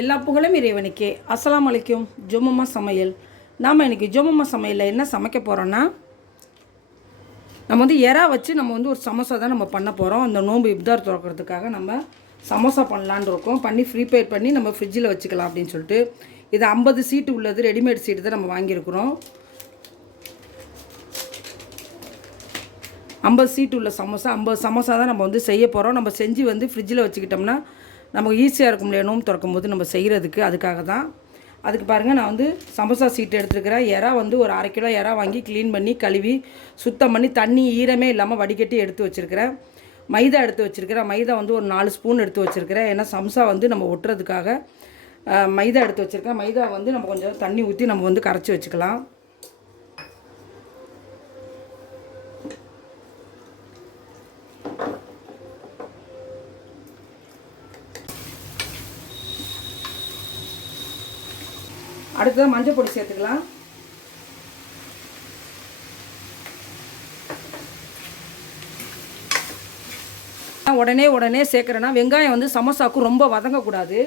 எல்லா புகழும் இறைவனுக்கே. அஸ்லாம் அலைக்கும். ஜொம்மம்மா சமையல். நாம் இன்றைக்கி ஜொம்மம்மா சமையலில் என்ன சமைக்க போகிறோன்னா நம்ம வந்து எறா வச்சு நம்ம வந்து ஒரு சமோசா தான் நம்ம பண்ண போகிறோம் அந்த நோன்பு இப்தார் திறக்கிறதுக்காக நம்ம சமோசா பண்ணலான்னு இருக்கோம். பண்ணி ப்ரீபேர் பண்ணி நம்ம ஃப்ரிட்ஜில் வச்சுக்கலாம் அப்படின்னு சொல்லிட்டு இது ஐம்பது சீட்டு உள்ளது ரெடிமேட் சீட்டு தான் நம்ம வாங்கியிருக்கிறோம். ஐம்பது சீட்டு உள்ள சமோசா ஐம்பது சமோசா தான் நம்ம வந்து செய்ய போகிறோம் நம்ம செஞ்சு வந்து ஃப்ரிட்ஜில் வச்சுக்கிட்டோம்னா நமக்கு ஈஸியாக இருக்கும் இல்லையா? நோம்பு திறக்கும் போது நம்ம செய்கிறதுக்கு அதுக்காக தான். அதுக்கு பாருங்கள் நான் வந்து சமோசா சீட்டு எடுத்துருக்கிறேன். எறா வந்து ஒரு அரை கிலோ எறா வாங்கி க்ளீன் பண்ணி கழுவி சுத்தம் பண்ணி தண்ணி ஈரமே இல்லாமல் வடிகட்டி எடுத்து வச்சுருக்கிறேன். மைதா எடுத்து வச்சுருக்கிறேன். மைதா வந்து ஒரு நாலு ஸ்பூன் எடுத்து வச்சுருக்கிறேன். ஏன்னா சம்சா வந்து நம்ம ஒட்டுறதுக்காக மைதா எடுத்து வச்சுருக்கேன். மைதா வந்து நம்ம கொஞ்சம் தண்ணி ஊற்றி நம்ம வந்து கரைச்சி வச்சுக்கலாம். அடுத்ததாக மஞ்சள் பொடி சேர்த்துக்கலாம். உடனே உடனே சேர்க்குறேன்னா வெங்காயம் வந்து சமோசாவுக்கு ரொம்ப வதங்கக்கூடாது.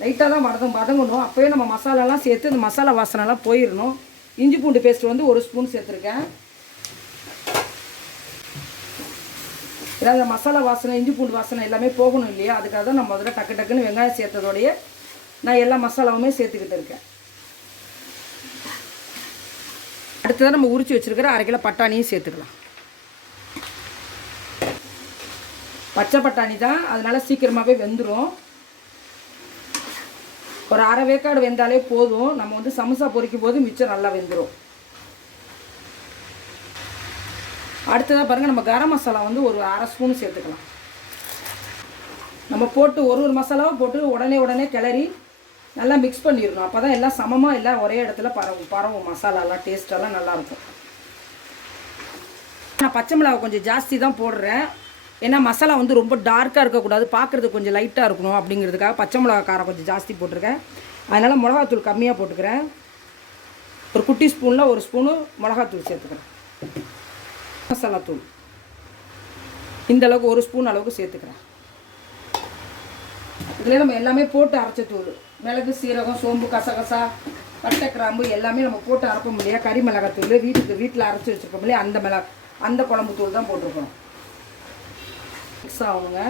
லைட்டாக தான் வதங்க வதங்கணும். அப்போயே நம்ம மசாலாலாம் சேர்த்து இந்த மசாலா வாசனைலாம் போயிடணும் இஞ்சி பூண்டு பேஸ்ட் வந்து ஒரு ஸ்பூன் சேர்த்துருக்கேன். ஏதாவது மசாலா வாசனை இஞ்சி பூண்டு வாசனை எல்லாமே போகணும் இல்லையா? அதுக்காக தான் நம்ம முதல்ல டக்கு டக்குன்னு வெங்காயம் சேர்த்ததோடைய நான் எல்லா மசாலாவுமே சேர்த்துக்கிட்டு இருக்கேன். அடுத்ததாக நம்ம உரிச்சு வச்சுருக்கிற அரை கிலோ பட்டாணியும் சேர்த்துக்கலாம். பச்சை பட்டாணி தான் அதனால் சீக்கிரமாகவே வெந்துடும் ஒரு அரை வேக்காடு வெந்தாலே போதும். நம்ம வந்து சமோசா பொரிக்கும் போது மிச்சம் நல்லா வெந்துடும் அடுத்ததாக பாருங்கள் நம்ம கரம் மசாலா வந்து ஒரு அரை ஸ்பூன் சேர்த்துக்கலாம். நம்ம போட்டு ஒரு ஒரு மசாலாவும் போட்டு உடனே உடனே கிளறி நல்லா மிக்ஸ் பண்ணிடணும் அப்போ தான் எல்லாம் சமமாக எல்லாம் ஒரே இடத்துல பரவும் பரவும் மசாலாலாம் டேஸ்டெல்லாம் நல்லாயிருக்கும் நான் பச்சை மிளகா கொஞ்சம் ஜாஸ்தி தான் போடுறேன். ஏன்னா மசாலா வந்து ரொம்ப டார்க்காக இருக்கக்கூடாது. பார்க்குறதுக்கு கொஞ்சம் லைட்டாக இருக்கணும் அப்படிங்கிறதுக்காக பச்சை மிளகா காரம் கொஞ்சம் ஜாஸ்தி போட்டிருக்கேன். அதனால் மிளகாத்தூள் கம்மியாக போட்டுக்கிறேன். ஒரு குட்டி ஸ்பூனில் ஒரு ஸ்பூனு மிளகாத்தூள் சேர்த்துக்கிறேன். மசாலா தூள் இந்த அளவுக்கு ஒரு ஸ்பூன் அளவுக்கு சேர்த்துக்கிறேன். இதில் நம்ம எல்லாமே போட்டு அரைச்ச தூள். மிளகு சீரகம் சோம்பு கசகசா பட்டை கிராம்பு எல்லாமே நம்ம போட்டு அரைப்போம் இல்லையா? கறி மிளகாத்தூள் வீட்டுக்கு வீட்டில் அரைச்சி வச்சுருக்கோம் இல்லையா? அந்த மிளகா அந்த குழம்பு தூள் தான் போட்டிருக்கோம் மிக்ஸ் ஆகுங்க.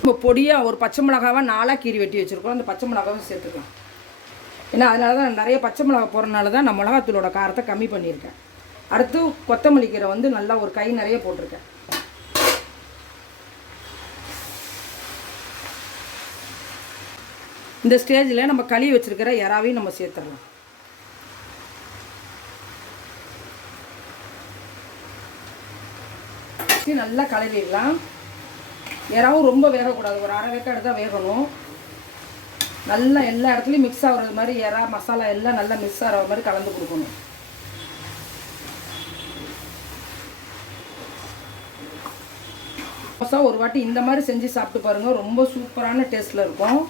நம்ம பொடியாக ஒரு பச்சை மிளகாவாக நாளாக கீறி வெட்டி வச்சுருக்கோம். அந்த பச்சை மிளகாவும் சேர்த்துக்கலாம். ஏன்னா அதனால தான் நிறைய பச்சை மிளகா போடுறதுனால தான் நான் மிளகாத்தூளோட காரத்தை கம்மி பண்ணியிருக்கேன். அடுத்து கொத்தமல்லி கீரை வந்து நல்லா ஒரு கை நிறைய போட்டிருக்கேன். இந்த ஸ்டேஜில் நம்ம கழுவி வச்சுருக்கிற இறாவையும் நம்ம சேர்த்துடலாம். நல்லா கலவிடலாம் இறாவும் ரொம்ப வேகக்கூடாது. ஒரு அரை வேக்காடு தான் வேகணும். நல்லா எல்லா இடத்துலையும் மிக்ஸ் ஆகுறது மாதிரி இறா மசாலா எல்லாம் நல்லா மிக்ஸ் ஆகிற மாதிரி கலந்து கொடுக்கணும். ஒரு வாட்டி இந்த மாதிரி செஞ்சு சாப்பிட்டு பாருங்கள் ரொம்ப சூப்பரான டேஸ்ட்டில் இருக்கும்.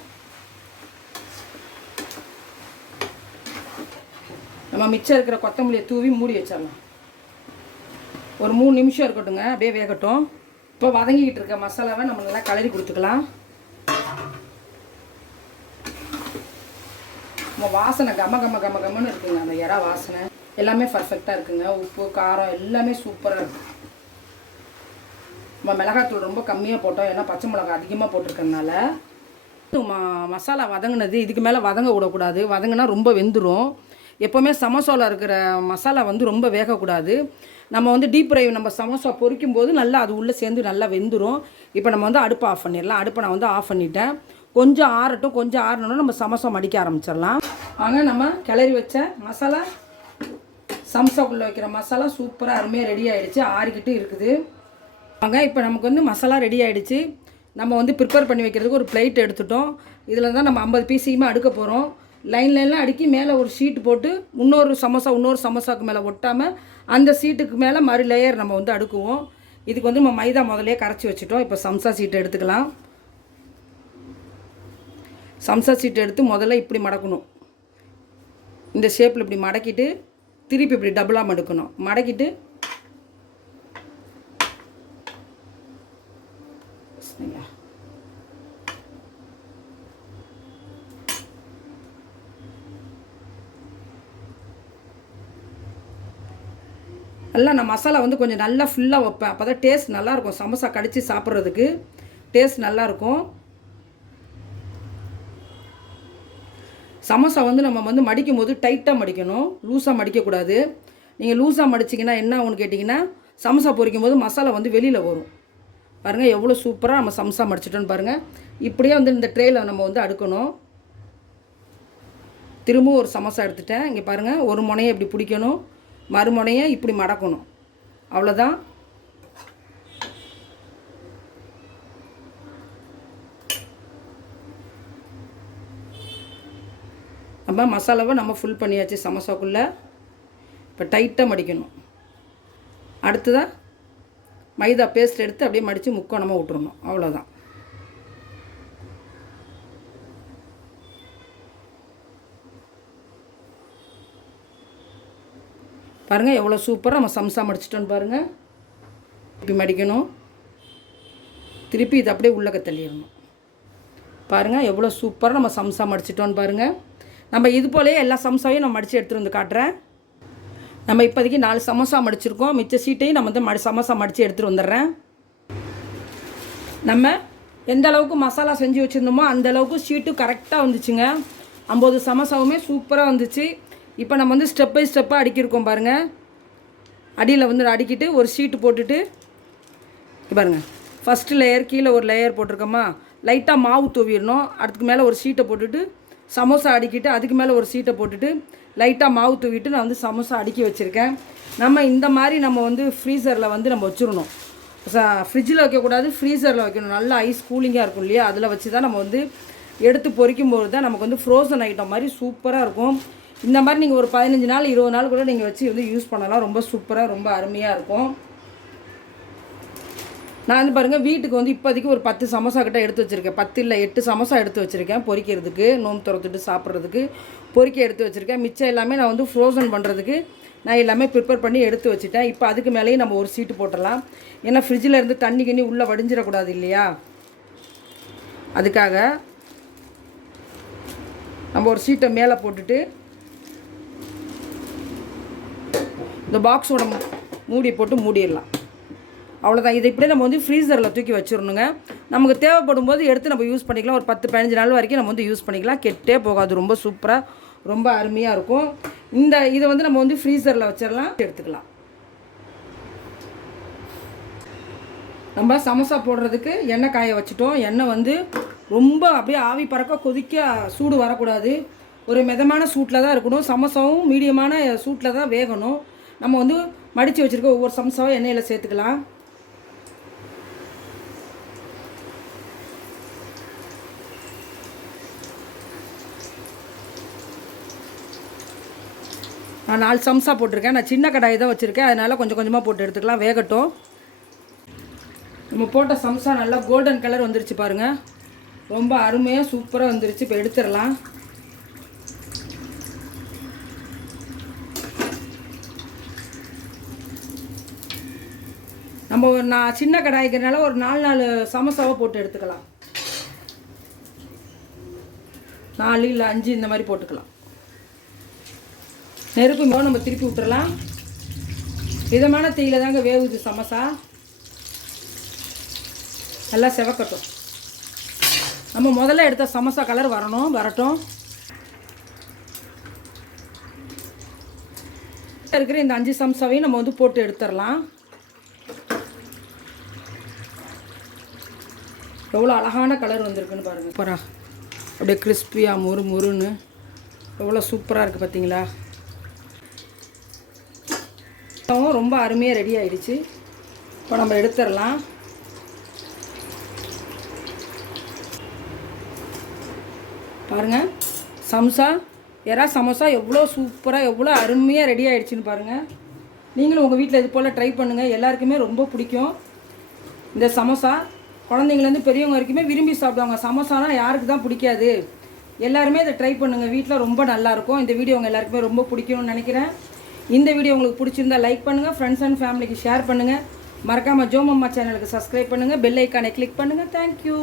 நம்ம மிச்சம் இருக்கிற கொத்தமல்லியை தூவி மூடி வச்சிடலாம். ஒரு மூணு நிமிஷம் இருக்கட்டுங்க அப்படியே வேகட்டும். இப்போ வதங்கிக்கிட்டு இருக்க மசாலாவை நம்ம நல்லா கலரி கொடுத்துக்கலாம். நம்ம வாசனை கம கம கம கமன்னு இருக்குங்க அந்த இறா வாசனை. எல்லாமே பர்ஃபெக்டாக இருக்குங்க. உப்பு காரம் எல்லாமே சூப்பராக இருக்குது நம்ம மிளகாத்தூள் ரொம்ப கம்மியாக போட்டோம் ஏன்னா பச்சை மிளகா அதிகமாக போட்டிருக்கறனால ம மசாலா வதங்கினது இதுக்கு மேலே வதங்க விடக்கூடாது. வதங்கினா ரொம்ப வெந்துடும் எப்போவுமே சமோசாவில் இருக்கிற மசாலா வந்து ரொம்ப வேகக்கூடாது. நம்ம வந்து டீப் ஃப்ரை நம்ம சமோசா பொரிக்கும் போது நல்லா அது உள்ளே சேர்ந்து நல்லா வெந்துடும் இப்போ நம்ம வந்து அடுப்பை ஆஃப் பண்ணிடலாம். அடுப்பை நான் வந்து ஆஃப் பண்ணிட்டேன். கொஞ்சம் ஆறட்டும் கொஞ்சம் ஆறணும்னா நம்ம சமோசா மடிக்க ஆரம்பிச்சிடலாம். வாங்க நம்ம கிளறி வச்ச மசாலா சம்சாக்குள்ளே வைக்கிற மசாலா சூப்பராக அருமையாக ரெடி ஆகிடுச்சு ஆறிக்கிட்டு இருக்குது. வாங்க இப்போ நமக்கு வந்து மசாலா ரெடி ஆகிடுச்சு நம்ம வந்து ப்ரிப்பேர் பண்ணி வைக்கிறதுக்கு ஒரு பிளேட் எடுத்துட்டோம். இதில் தான் நம்ம ஐம்பது பீஸையுமே அடுக்க போகிறோம் லைன் லைன்லாம் அடுக்கி மேலே ஒரு ஷீட் போட்டு இன்னொரு சமோசா இன்னொரு சமோசாவுக்கு மேலே ஒட்டாமல் அந்த சீட்டுக்கு மேலே மறு லேயர் நம்ம வந்து அடுக்குவோம். இதுக்கு வந்து நம்ம மைதா முதலே கரைச்சி வச்சுட்டோம். இப்போ சம்சா சீட்டு எடுத்துக்கலாம். சம்சா சீட்டை எடுத்து முதல்ல இப்படி மடக்கணும். இந்த ஷேப்பில் இப்படி மடக்கிட்டு திருப்பி இப்படி டபுளாக மடக்கணும். மடக்கிட்டு நல்லா நான் மசாலா வந்து கொஞ்சம் நல்லா ஃபுல்லாக வைப்பேன். அப்போ தான் டேஸ்ட் நல்லாயிருக்கும். சமோசா கடித்து சாப்பிட்றதுக்கு டேஸ்ட் நல்லாயிருக்கும். சமோசா வந்து நம்ம வந்து மடிக்கும் போது டைட்டாக மடிக்கணும். லூஸாக மடிக்கக்கூடாது. நீங்கள் லூஸாக மடிச்சிங்கன்னா என்ன ஆகும்னு கேட்டிங்கன்னா சமோசா பொரிக்கும் போது மசாலா வந்து வெளியில் வரும். பாருங்கள் எவ்வளோ சூப்பராக நம்ம சமோசா மடிச்சிட்டோன்னு பாருங்கள் இப்படியே வந்து இந்த ட்ரேயில் நம்ம வந்து அடுக்கணும். திரும்பவும் ஒரு சமோசா எடுத்துட்டேன். இங்கே பாருங்கள் ஒரு முனையை இப்படி பிடிக்கணும். மறுமுனையை இப்படி மடக்கணும். அவ்வளோதான் நம்ம மசாலாவை நம்ம ஃபுல் பண்ணியாச்சு சமோசாக்குள்ளே. இப்போ டைட்டாக மடிக்கணும். அடுத்ததாக மைதா பேஸ்ட் எடுத்து அப்படியே மடித்து முக்கோணமாக விட்டுறணும். அவ்வளோதான் பாருங்கள் எவ்வளோ சூப்பராக நம்ம சம்சா மடிச்சிட்டோன்னு பாருங்கள் இப்படி மடிக்கணும். திருப்பி இது அப்படியே உள்ளக்க தள்ளிடணும். பாருங்கள் எவ்வளோ சூப்பராக நம்ம சம்சா மடிச்சிட்டோன்னு பாருங்கள் நம்ம இது போலயே எல்லா சம்சாவையும் நம்ம மடித்து எடுத்துகிட்டு வந்து காட்டுறேன். நம்ம இப்போதைக்கு நாலு சமோசா மடிச்சிருக்கோம். மிச்ச சீட்டையும் நம்ம வந்து மடி சமோசா மடித்து எடுத்துகிட்டு வந்துடுறேன். நம்ம எந்த அளவுக்கு மசாலா செஞ்சு வச்சுருந்தோமோ அந்த அளவுக்கு ஷீட்டும் கரெக்டாக வந்துச்சுங்க. ஐம்பது சமோசாவுமே சூப்பராக வந்துச்சு. இப்போ நம்ம வந்து ஸ்டெப் பை ஸ்டெப்பாக அடுக்கியிருக்கோம் பாருங்கள் அடியில் வந்து அடிக்கிட்டு ஒரு ஷீட்டு போட்டுட்டு பாருங்கள் பாருங்க. ஃபஸ்ட்டு லேயர் கீழே ஒரு லேயர் போட்டிருக்கோமா? லைட்டாக மாவு தூவிடணும். அதுக்கு மேலே ஒரு ஷீட்டை போட்டுட்டு சமோசா அடிக்கிட்டு அதுக்கு மேலே ஒரு ஷீட்டை போட்டுட்டு லைட்டாக மாவு தூவிட்டு நான் வந்து சமோசா அடுக்கி வச்சுருக்கேன். நம்ம இந்த மாதிரி நம்ம வந்து ஃப்ரீசரில் வந்து நம்ம வச்சிடணும். ஃப்ரிட்ஜில் வைக்கக்கூடாது. ஃப்ரீசரில் வைக்கணும். நல்லா ஐஸ் கூலிங்காக இருக்கும் இல்லையா? அதில் வச்சு தான் நம்ம வந்து எடுத்து பொறிக்கும் போது தான் நமக்கு வந்து ஃப்ரோசன் ஐட்டம் மாதிரி சூப்பராக இருக்கும். இந்த மாதிரி நீங்கள் ஒரு பதினஞ்சு நாள் இருபது நாள் கூட நீங்கள் வச்சு வந்து யூஸ் பண்ணலாம். ரொம்ப சூப்பராக ரொம்ப அருமையாக இருக்கும். நான் வந்து பாருங்கள் வீட்டுக்கு வந்து இப்போதைக்கு ஒரு பத்து சமோசா கிட்ட எடுத்து வச்சுருக்கேன். பத்து இல்லை எட்டு சமோசா எடுத்து வச்சுருக்கேன் பொரிக்கிறதுக்கு நோம் துறத்துட்டு சாப்பிட்றதுக்கு பொறிக்க எடுத்து வச்சுருக்கேன். மிச்சம் எல்லாமே நான் வந்து ஃப்ரோசன் பண்ணுறதுக்கு நான் எல்லாமே ப்ரிப்பேர் பண்ணி எடுத்து வச்சுட்டேன். இப்போ அதுக்கு மேலேயும் நம்ம ஒரு சீட்டு போட்டுடலாம். ஏன்னா ஃப்ரிட்ஜில் இருந்து தண்ணி கிண்ணி உள்ளே வடிஞ்சிடக்கூடாது இல்லையா? அதுக்காக நம்ம ஒரு சீட்டை மேலே போட்டுட்டு இந்த பாக்ஸோட மூடி போட்டு மூடிடலாம். அவ்வளோதான் இதை இப்படியே நம்ம வந்து ஃப்ரீசரில் தூக்கி வச்சிடணுங்க. நமக்கு தேவைப்படும் போது எடுத்து நம்ம யூஸ் பண்ணிக்கலாம். ஒரு பத்து பதினஞ்சு நாள் வரைக்கும் நம்ம வந்து யூஸ் பண்ணிக்கலாம். கெட்டே போகாது. ரொம்ப சூப்பராக ரொம்ப அருமையாக இருக்கும். இந்த இதை வந்து நம்ம வந்து ஃப்ரீசரில் வச்சிடலாம். எடுத்துக்கலாம். நம்ம சமோசா போடுறதுக்கு எண்ணெய் காய வச்சுட்டோம். எண்ணெய் வந்து ரொம்ப அப்படியே ஆவி பறக்க கொதிக்க சூடு வரக்கூடாது. ஒரு மிதமான சூட்டில் தான் இருக்கணும். சமோசாவும் மீடியமான சூட்டில் தான் வேகணும். நம்ம வந்து மடித்து வச்சுருக்க ஒவ்வொரு சமோசாவும் எண்ணெயில் சேர்த்துக்கலாம். நான் நாலு சம்சா போட்டிருக்கேன். நான் சின்ன கடாய் தான் வச்சுருக்கேன். அதனால் கொஞ்சம் கொஞ்சமாக போட்டு எடுத்துக்கலாம். வேகட்டும். நம்ம போட்ட சம்சா நல்லா கோல்டன் கலர் வந்துருச்சு பாருங்கள் ரொம்ப அருமையாக சூப்பராக வந்துருச்சு. இப்போ எடுத்துடலாம். நம்ம ஒரு நான் சின்ன கடாய்க்கிறனால ஒரு நாலு நாலு சமோசாவை போட்டு எடுத்துக்கலாம். நாலு இல்லை அஞ்சு இந்த மாதிரி போட்டுக்கலாம். நெருப்பு மேலே நம்ம திருப்பி விட்டுறலாம் இதமான தீயில தாங்க வேகுது சமோசா. நல்லா செவக்கட்டும். நம்ம முதல்ல எடுத்த சமோசா கலர் வரணும் வரட்டும். இருக்கிற இந்த அஞ்சு சம்சாவையும் நம்ம வந்து போட்டு எடுத்துடலாம் எவ்வளோ அழகான கலர் வந்திருக்குன்னு பாருங்கள் பரா அப்படியே கிறிஸ்பியாக மொறு மொறுன்னு. எவ்வளோ சூப்பராக இருக்குது பார்த்தீங்களா ரொம்ப அருமையாக ரெடி ஆகிடுச்சு இப்போ நம்ம எடுத்துடலாம். பாருங்கள் சம்சா. எறா சமோசா எவ்வளோ சூப்பராக எவ்வளோ அருமையாக ரெடி ஆகிடுச்சின்னு பாருங்கள் நீங்களும் உங்கள் வீட்டில் இது போல் ட்ரை பண்ணுங்கள் எல்லாருக்குமே ரொம்ப பிடிக்கும். இந்த சமோசா குழந்தைங்கலேருந்து பெரியவங்க வரைக்குமே விரும்பி சாப்பிடுவாங்க. சமோசானா யாருக்கு தான் பிடிக்காது. எல்லாருமே இதை ட்ரை பண்ணுங்கள் வீட்டில் ரொம்ப நல்லாயிருக்கும் இந்த வீடியோ உங்கள் எல்லாருக்குமே ரொம்ப பிடிக்கும்னு நினைக்கிறேன். இந்த வீடியோ உங்களுக்கு பிடிச்சிருந்தா லைக் பண்ணுங்கள் ஃப்ரெண்ட்ஸ் அண்ட் ஃபேமிலிக்கு ஷேர் பண்ணுங்கள் மறக்காமல் ஜோமம்மா சேனலுக்கு சப்ஸ்கிரைப் பண்ணுங்கள் பெல் ஐக்கானை கிளிக் பண்ணுங்கள் தேங்க்யூ